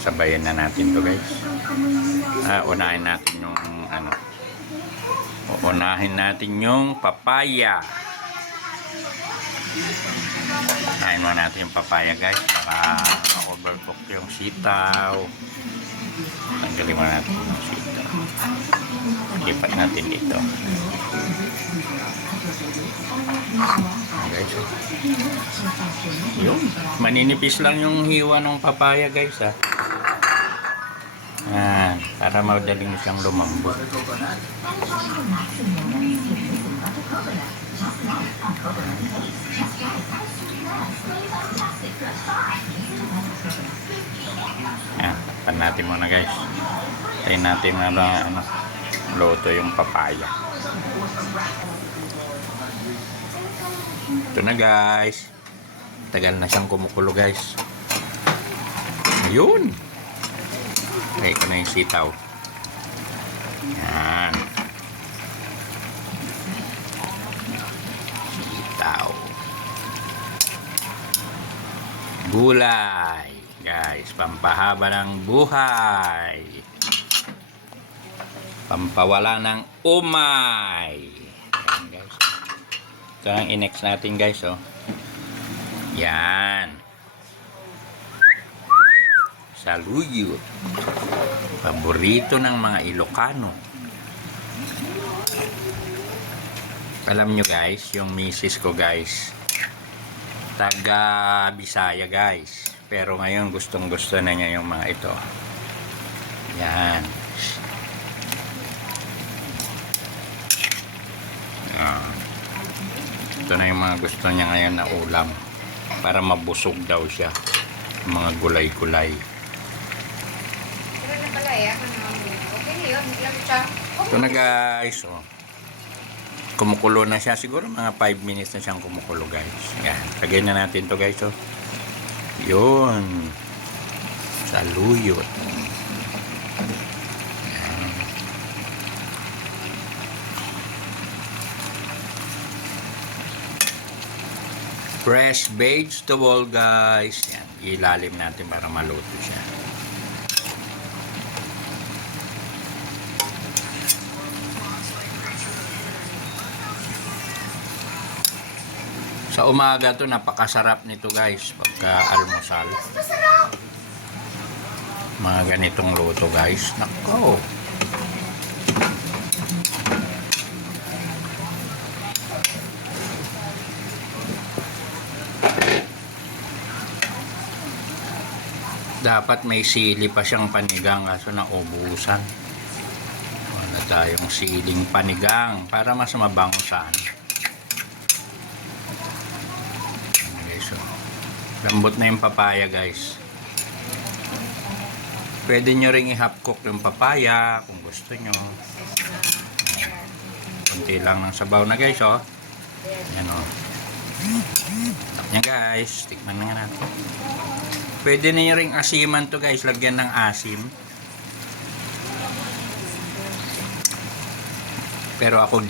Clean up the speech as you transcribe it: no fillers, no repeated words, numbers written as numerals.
Sabayan na natin to guys. Unahin natin yung unahin natin yung papaya. Unahin mo natin yung papaya guys para overcook yung sitaw. Tanggalin mo natin yung sitaw. Lipat natin dito. Guys, yun. Maninipis lang yung hiwa ng papaya guys para madaling siyang lumambot. Pan natin muna guys. Tayin natin luto yung papaya. Ito na guys. Tagal na siyang kumukulo guys. Ayun. Okay ko na yung sitaw. Yan. Sitaw. Gulay. Guys, pampahaba ng buhay. Pampawala ng umay. Yan guys. Ito ang inex natin guys Yan. Saluyot. Paborito ng mga Ilocano. Alam nyo guys, yung misis ko guys, taga Bisaya guys. Pero ngayon gustong gusto na niya yung mga ito. Yan. Ito na yung mga gusto niya ngayon na ulam. Para mabusog daw siya. Mga gulay-gulay. Ito na guys. Kumukulo na siya. Siguro mga 5 minutes na siyang kumukulo guys. Yan. Lagay na natin to guys. Yun. Saluyot. Fresh vegetable guys. Yan. Ilalim natin para maluto siya. Sa umaga to napakasarap nito guys pagka almusal. Mga ganitong luto guys. Nako. Dapat may sili pa siyang panigang kaso naubusan. Wala tayong siling panigang para mas mabangosan. Lambot na yung papaya guys. Pwede nyo ring i-half cook yung papaya kung gusto nyo. Kunti lang ng sabaw na guys Yan Yan guys. Tikman na nga natin. Pwede nyo ring asiman to guys. Lagyan ng asim. Pero ako